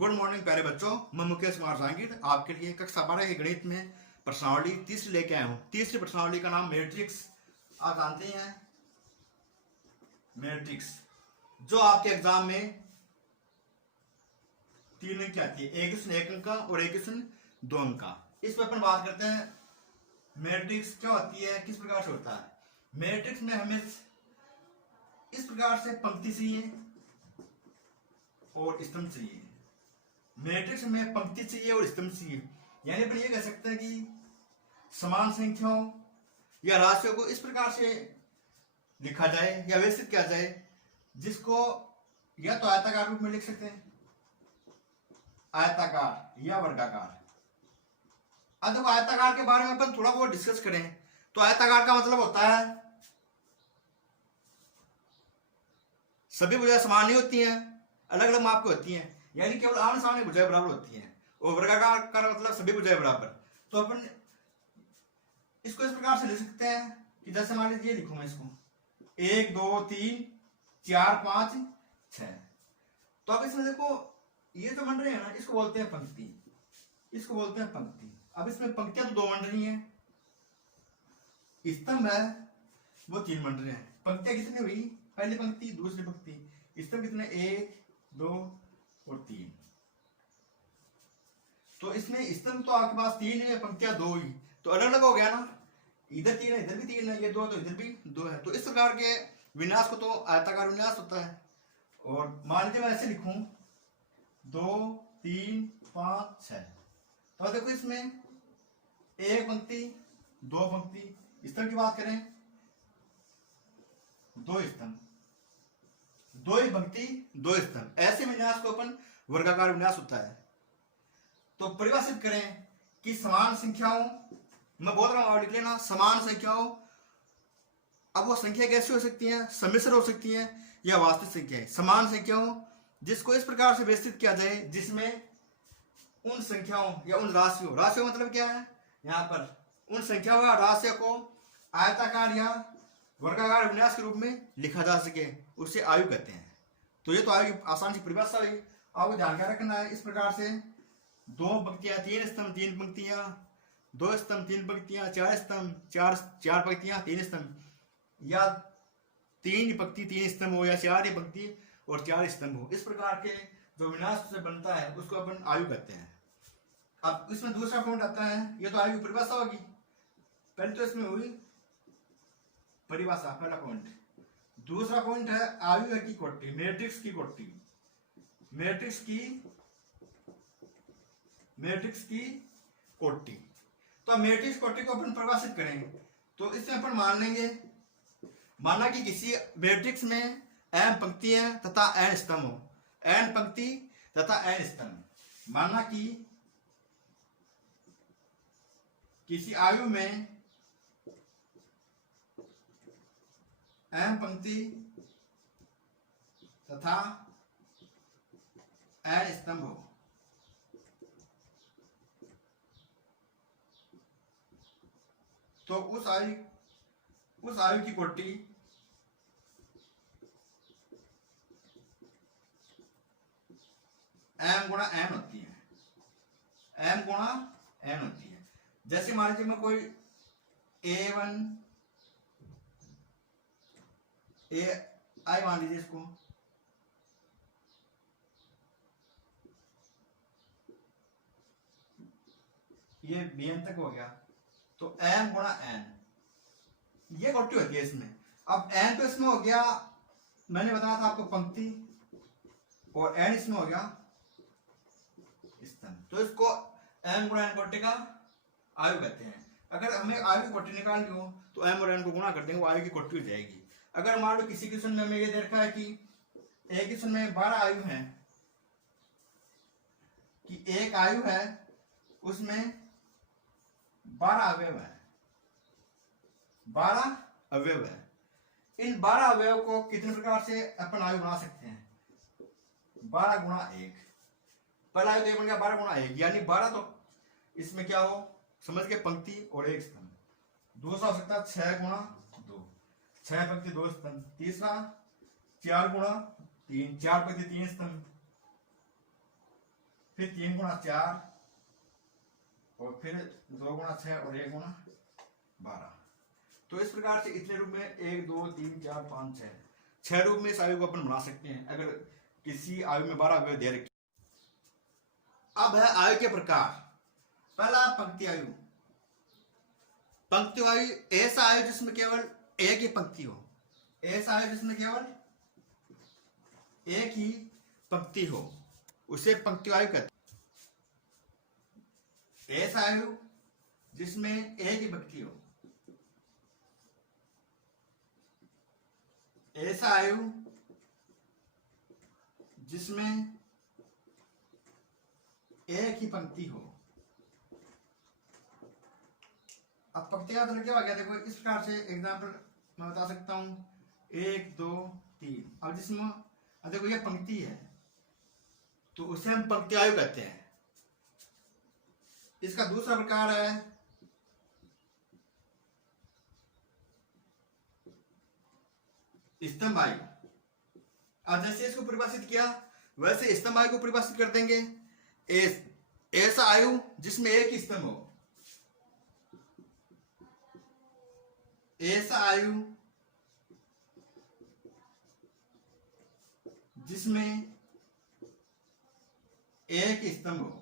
Good morning प्यारे बच्चों, मैं मुकेश कुमार जहांगीर आपके लिए कक्षा 12 के गणित में प्रश्नावली तीसरी लेके आया हूँ। तीसरी प्रश्नावली का नाम मैट्रिक्स। आप जानते हैं मैट्रिक्स जो आपके एग्जाम में 3 अंक की आती है, एक क्वेश्चन 1 अंक का और एक क्वेश्चन 2 अंक का। इस पर अपन बात करते हैं मैट्रिक्स क्या होती है, किस प्रकार से होता है। मैट्रिक्स में हमें इस प्रकार से पंक्ति चाहिए और स्तंभ चाहिए। मैट्रिक्स में पंक्ति चाहिए और स्तंभ चाहिए, यानी अपन ये कह सकते हैं कि समान संख्याओं या राशियों को इस प्रकार से लिखा जाए या व्यवस्थित किया जाए जिसको या तो आयताकार रूप में लिख सकते हैं, आयताकार या वर्गाकार। अब देखो आयताकार के बारे में अपन थोड़ा बहुत डिस्कस करें तो आयताकार का मतलब होता है सभी भुजाएं समान नहीं होती हैं, अलग अलग माप की होती हैं, यानी केवल आमने सामने भुजाएं बराबर होती हैं। और वर्गाकार का मतलब सभी भुजाएं बराबर। तो अपन इसको इस प्रकार से लिख सकते हैं कि जैसे मान लीजिए लिखूं मैं इसको 1 2 3 4 5 6। तो अब इसमें देखो ये जो बन रहे हैं ना, इसको बोलते हैं पंक्ति, इसको बोलते हैं पंक्ति। अब इसमें पंक्तियां तो 2 बन रही हैं, स्तंभ है वो 3 बन रहे हैं। पंक्तियां कितनी हुई, पहली पंक्ति दूसरी पंक्ति, स्तंभ कितने 1 2 और 3। तो इसमें स्तंभ तो आपके पास 3 है, पंक्तियां 2 ही, तो अलग अलग हो गया ना, इधर 3 है इधर भी 3 है, ये 2 तो इधर भी 2 है। तो इस प्रकार के विन्यास को तो आयताकार विन्यास होता है। और मान लीजिए मैं ऐसे लिखूं 2 3 5 6। तो देखो इसमें एक पंक्ति 2 पंक्ति, स्तंभ की बात करें 2 स्तंभ, 2 ही पंक्ति 2 स्तंभ। ऐसे विन्यास को अपन वर्गाकार विन्यास होता है। तो परिभाषित करें कि समान संख्याओं, मैं बोल रहा हूं आप लिख लेना, समान संख्याओं। अब वो संख्या कैसी हो सकती हैं, सम्मिश्र हो सकती हैं या वास्तविक संख्याएं। समान संख्याओं जिसको इस प्रकार से व्यवस्थित किया जाए जिसमें उन संख्याओं या उन राशियों, राशियों मतलब क्या है यहाँ पर, उन संख्याओं या राशियों को आयताकार या वर्गाकार विन्यास के रूप में लिखा जा सके, उसे आयु कहते हैं। तो ये तो आयु की आसान सी परिभाषा हुई, आपको ध्यान क्या रखना है। इस प्रकार से 2 पंक्तियां 3 स्तंभ 3 पंक्तियां, 2 स्तंभ 3 पंक्तियां, 4 स्तंभ 4 पंक्तियां 3 स्तंभ, या 3 पंक्ति 3 स्तंभ हो या 4 पंक्ति और 4 स्तंभ हो। इस प्रकार के जो विन्यास से बनता है उसको अपन आयु कहते हैं। अब इसमें दूसरा पॉइंट आता है, ये तो आयु की परिभाषा होगी, पहले तो इसमें हुई परिभाषा पहला पॉइंट। दूसरा पॉइंट है आयु की कोटि, मैट्रिक्स की कोटि, मैट्रिक्स की कोटि। तो मैट्रिक्स कोटि को अपन परिभाषित करेंगे तो इसमें अपन मान लेंगे, माना कि किसी मैट्रिक्स में n पंक्तियां तथा n स्तंभ हो, n पंक्ति तथा n स्तंभ। माना कि किसी आयु में m पंक्ति तथा n स्तंभ हो, तो उस आयु की कोटि m गुणा n होती है, m गुणा n होती है। जैसे मान लीजिए मैं कोई A1 AI मान लीजिए इसको, ये bn तक हो गया, तो m गुणा n ये कोटि होती है इसमें। अब n तो इसमें हो गया, मैंने बताया था आपको पंक्ति, और n इसमें हो गया स्तंभ। तो इसको m गुणा n कोटि का आयु कहते हैं। अगर हमें आयु की कोटि निकालनी हो तो m और n को गुणा कर देंगे, वो आयु की कोटि हो जाएगी। अगर मान लो किसी क्वेश्चन में हमें ये देखा है कि एक क्वेश्चन में 12 आयु है, कि एक आयु है उसमें 12 अवयव है, 12 अवयव है। इन 12 अवयव को कितने प्रकार से अपन आयु बना सकते हैं, 12 गुणा 1। पहला आयु बन गया 12 गुणा 1, यानी 12 तो इसमें क्या हो समझ के पंक्ति और 1 स्तंभ। दूसरा हो सकता है 6 गुणा 2, 6 पंक्ति 2 स्तंभ। तीसरा 4 गुणा 3, 4 पंक्ति 3 स्तंभ। फिर 3 गुणा 4, और फिर 2 गुणा 6 और 1 गुणा 12। तो इस प्रकार से इतने रूप में 1 2 3 4 5 6 रूप में इस आयु को अपन बना सकते हैं अगर किसी आयु में 12 अवयव दे रखे। अब है आयु के प्रकार। पहला पंक्ति आयु। पंक्ति आयु ऐसा आयु जिसमें केवल एक ही पंक्ति हो, ऐसा आयु जिसमें केवल एक ही पंक्ति हो उसे पंक्ति आयु कहते हैं। ऐसा आयु जिसमें एक ही पंक्ति हो, ऐसा आयु जिसमें एक ही पंक्ति हो। अब पंक्ति का मतलब क्या हो गया, देखो इस प्रकार से एग्जांपल मैं बता सकता हूं 1 2 3। अब जिसमें देखो ये पंक्ति है तो उसे हम पंक्ति आयु कहते हैं। इसका दूसरा प्रकार है स्तंभ आयु। अब जैसे इसको परिभाषित किया वैसे स्तंभ आयु को परिभाषित कर देंगे। ऐसा आयु जिसमें एक ही स्तंभ हो, ऐसा आयु जिसमें एक ही स्तंभ हो।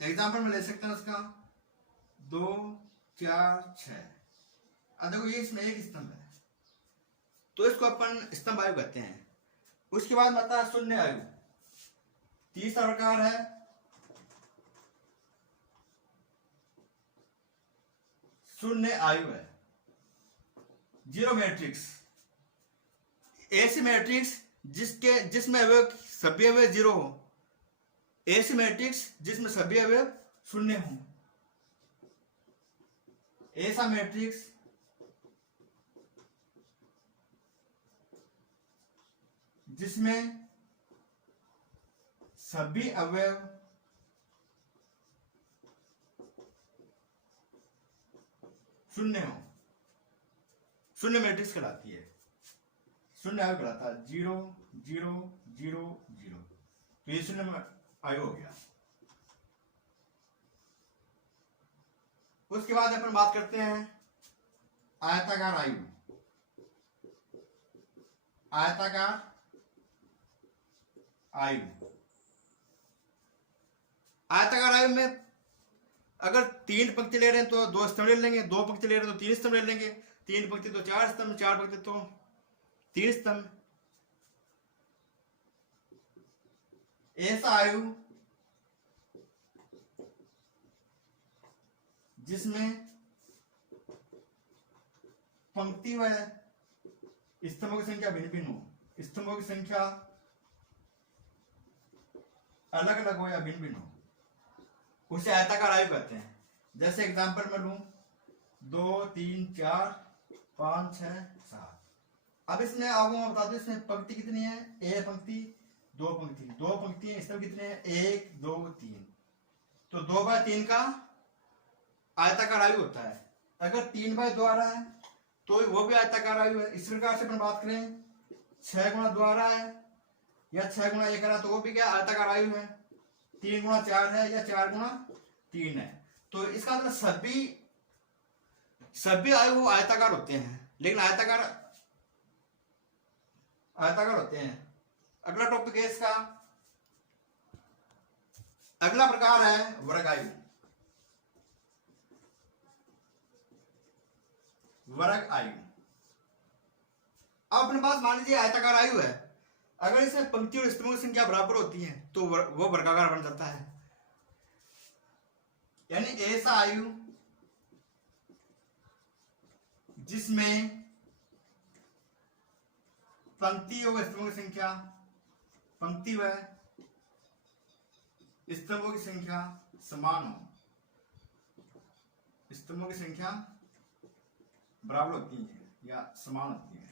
एग्जाम्पल में ले सकते हैं उसका 2 4 6। अब देखो ये इसमें एक स्तंभ है तो इसको अपन स्तंभ आयु कहते हैं। उसके बाद आता है शून्य आयु। तीसरा प्रकार है शून्य आयु है जीरो मैट्रिक्स। ऐसी मैट्रिक्स जिसमें अवयव सभी अवयव जीरो हो, ऐसी मैट्रिक्स जिसमें सभी अवयव शून्य हो। ऐसा मैट्रिक्स जिसमें सभी अवयव शून्य हो, शून्य मैट्रिक्स कहलाती है। शून्य आयु कहलाता है 0 0 0 0। तो ये शून्य आयु हो गया। उसके बाद अपन बात करते हैं आयताकार आयु। आयताकार आयु। आयताकार आयु में अगर 3 पंक्ति ले रहे हैं तो 2 स्तंभ ले लेंगे, 2 पंक्ति ले रहे हैं तो 3 स्तंभ ले लेंगे, 3 पंक्ति तो 4 स्तंभ, 4 पंक्ति तो 3 स्तंभ। ऐसा आयु जिसमें पंक्ति व स्तंभों की संख्या भिन्न भिन्न हो, स्तंभों की संख्या अलग अलग हो या भिन्न भिन्न हो, उसे आयताकार आयु कहते हैं। जैसे एग्जांपल में लूं 2 3 4 5 6 7। अब इसमें आपको मैं बता दूं इसमें पंक्ति कितनी है, एक पंक्ति 2 पंक्ति, 2 पंक्ति स्तंभ कितने हैं 1 2 3। तो 2/3 का आयताकार आयु होता है। अगर 3/2 आ रहा है तो वो भी आयताकार आयु है। इस प्रकार से अपन बात करें 6 गुणा 2 आ रहा है या 6 गुणा 1 आ रहा है तो वो भी क्या आयताकार आयु है। 3 गुणा 4 है या 4 गुणा 3 है। तो इसका मतलब सभी आयु आयताकार होते हैं, लेकिन आयताकार होते हैं। अगला टॉपिक है इसका, अगला प्रकार है वर्ग आयु। वर्ग आयु। अब अपने पास मान लीजिए आयताकार आयु है, अगर इसमें पंक्ति और स्तंभों की संख्या बराबर होती है तो वो वर्गाकार बन जाता है। यानी ऐसा आयु जिसमें पंक्ति और स्तंभों की संख्या, पंक्ति व स्तंभों की संख्या समान हो, स्तंभों की संख्या बराबर होती है या समान होती है।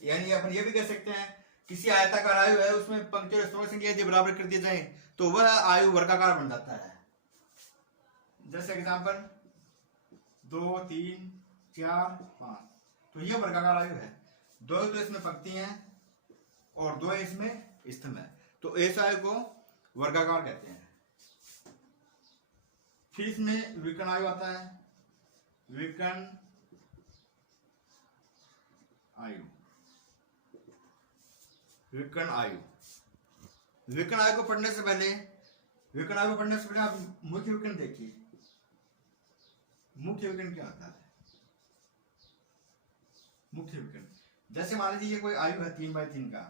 यानी अपन ये भी कह सकते हैं किसी आयताकार आयु है उसमें पंक्ति और स्तंभों की संख्या यदि बराबर कर दी जाए तो वह आयु वर्गाकार बन जाता है। जैसे एग्जांपल 2 3 4 5। तो यह वर्गाकार आयु है। 2 तो इसमें पंक्ति हैं और 2 इसमें स्तंभ है, तो ऐसे आयु को वर्गाकार कहते हैं। फिर इसमें विकर्ण आयु आता है, विकर्ण आयु। विकर्ण आयु, विकर्ण आयु को पढ़ने से पहले आप मुख्य विकर्ण देखिए। मुख्य विकर्ण क्या होता है? मुख्य विकर्ण, जैसे मान लीजिए कोई आयु है 3/3 का,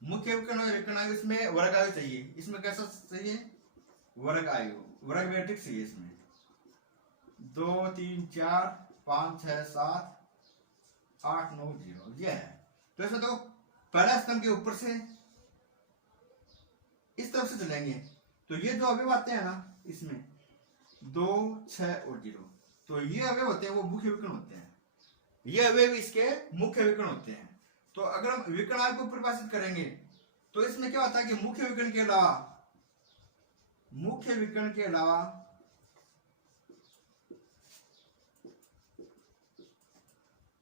मुख्य विकर्ण और विकर्ण आयु, इसमें वर्ग आयु चाहिए। इसमें कैसा चाहिए? वर्ग आयु, वर्ग मैट्रिक्स चाहिए। इसमें 2 3 4 5 6 7 8 9 0 ये है। तो इसमें तो पहला स्तंभ के ऊपर से इस तरफ से चलेंगे, तो ये जो अवयव आते हैं ना, इसमें 2 6 और 0, तो ये अवयव होते हैं वो मुख्य विकर्ण होते हैं। ये अवयव इसके मुख्य विकर्ण होते हैं। तो अगर हम विकर्ण आयु को परिभाषित करेंगे तो इसमें क्या होता है कि मुख्य विकर्ण के अलावा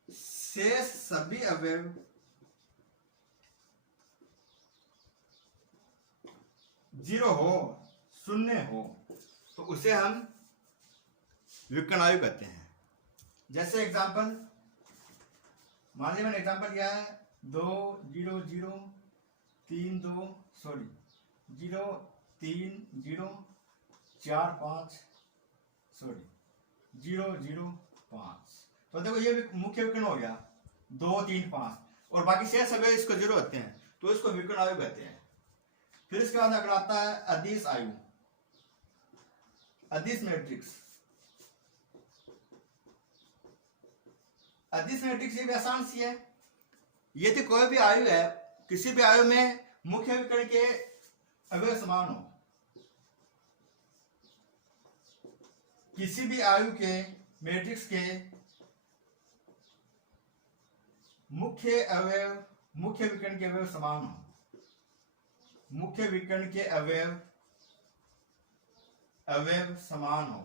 शेष सभी अवयव जीरो हो, शून्य हो, तो उसे हम विकर्ण आयु कहते हैं। जैसे एग्जांपल, मान लीजिए मैंने एग्जांपल दिया है 2 0 0 3 2 सॉरी 0 3 0 4 5 सॉरी 0 0 5, तो देखो ये मुख्य विकर्ण हो गया 2 3 5, और बाकी शेष अवयव इसको जीरो होते हैं, तो इसको विकर्ण आयु कहते हैं। फिर इसके बाद अगर आता है अदिश आयु, अदिश मैट्रिक्स। अदिश मैट्रिक्स ये भी आसान सी है। यदि कोई भी आयु है, किसी भी आयु में मुख्य विकर्ण के अवयव समान हो, किसी भी आयु के मैट्रिक्स के मुख्य विकर्ण के अवयव समान हो, मुख्य विकर्ण के अवयव समान हो,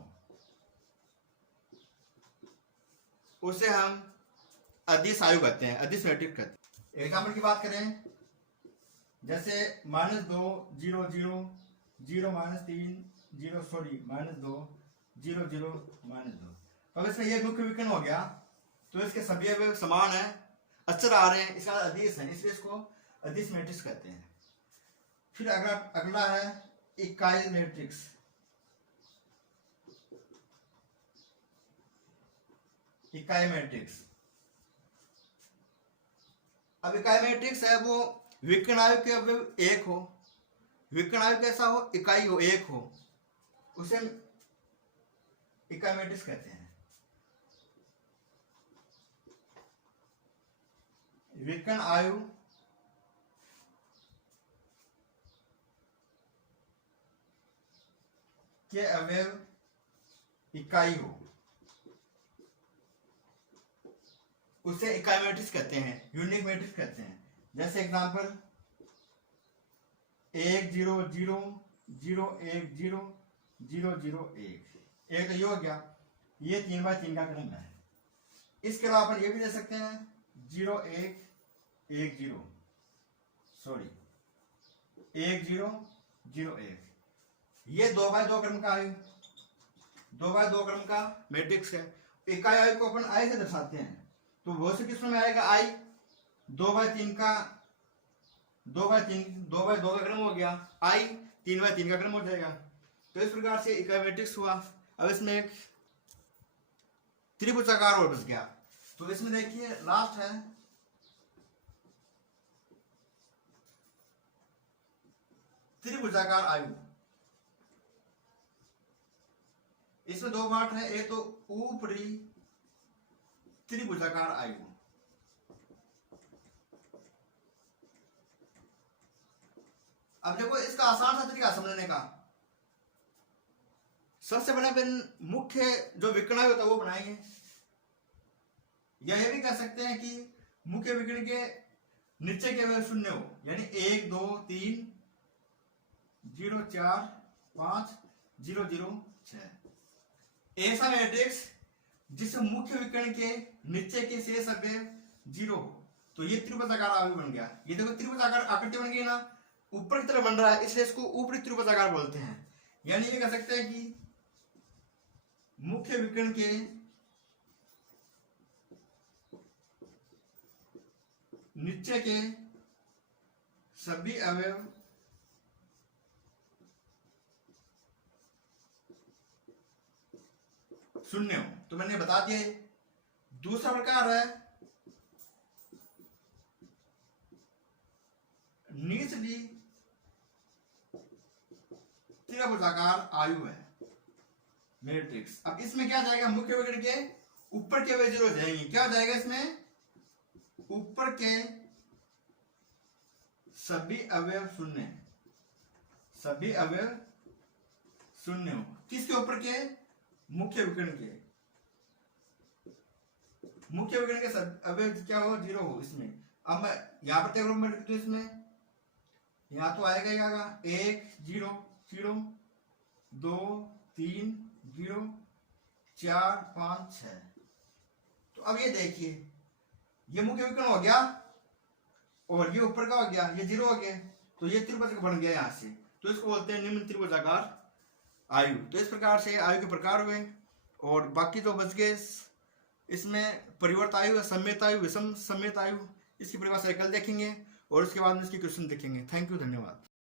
उसे हम अदिश आयु कहते हैं, अदिश मैट्रिक्स कहते हैं। एग्जाम्पल की बात करें, जैसे -2 0 0 0 -3 0 सॉरी -2 0 0 -2, तो इसमें ये मुख्य विकर्ण हो गया, तो इसके सभी अवयव समान है, अचर आ रहे हैं, इसका अदिश है, इसलिए इसको अदिश मैट्रिक्स कहते हैं। फिर अगला है इकाई मैट्रिक्स। इकाई मैट्रिक्स, अब इकाई मैट्रिक्स है वो विकर्ण आयु के अवयव एक हो, विकर्ण आयु कैसा हो? इकाई हो, एक हो, उसे इकाई मैट्रिक्स कहते हैं। विकर्ण आयु के अवयव इकाई हो, उसे इकाई मैट्रिक्स कहते हैं, यूनिक मैट्रिक्स कहते हैं। जैसे एग्जांपल 1 0 0 0 1 0 0 0 1, एक तो ये हो गया, ये 3/3 का क्रम है। इसके अलावा अपन ये भी दे सकते हैं 0 1 1 0 सॉरी 1 0 0 1, ये 2/2 क्रम का आयु, 2/2 क्रम का मैट्रिक्स है। इकाई आयु को अपन आई से दर्शाते हैं, तो बहुत से किस्मों में आएगा आई 2/3 का 2/2 का क्रम हो गया, आई 3/3 का क्रम हो जाएगा। तो इस प्रकार से इकाई मैट्रिक्स हुआ। अब इसमें एक त्रिभुजाकार और बच गया, तो इसमें देखिए लास्ट है त्रिभुजाकार आयु। इसमें 2 पार्ट है, एक तो ऊपरी त्रिभुजाकार आयु, अब देखो इसका आसान सा तरीका समझने का, सबसे पहले अपन मुख्य जो विकर्ण आयु होता है वो बनाएंगे। यह भी कह सकते हैं कि मुख्य विकर्ण के नीचे के अवयव शून्य हो, यानी 1 2 3 0 4 5 0 0 6, ऐसा मैट्रिक्स जिसमें मुख्य विकर्ण के नीचे के शेष अवयव 0 हो, तो ये त्रिभुजाकार आयु बन गया। ये देखो त्रिभुजाकार आकृति बन गई ना, ऊपर की तरफ बन रहा है, इसलिए इसको ऊपरी त्रिभुजाकार बोलते हैं। यानी ये कह सकते हैं कि मुख्य विकर्ण के नीचे के सभी अवयव शून्य हो। तो मैंने बता दिया। दूसरा प्रकार है निचली त्रिभुजाकार आयु है मैट्रिक्स। अब इसमें क्या जाएगा, मुख्य विकर्ण के ऊपर के अवयव 0 हो जाएंगे। क्या हो जाएगा इसमें, ऊपर के सभी अवयव शून्य, सभी अवयव शून्य हो। किसके ऊपर के, मुख्य विकर्ण के, मुख्य विकर्ण के अवयव क्या हो, 0 हो इसमें। अब मैं यहां पर देख तो इसमें यहां तो आएगा क्या, 1 0 0 2 3 0 4 5 6। तो अब ये देखिए, ये मुख्य विकर्ण हो गया और ये ऊपर का हो गया, ये 0 हो गया। तो ये त्रिभुज बन गया यहां से। तो इसको बोलते हैं निम्न त्रिभुजाकार आयु। तो इस प्रकार से आयु के प्रकार हुए। और बाकी तो बच गए। इसमें परिवर्त आयु, सम्मित आयु, विषम सम्मित आयु, इसकी परिभाषा कल देखेंगे और उसके बाद में इसके क्वेश्चन देखेंगे। थैंक यू, धन्यवाद।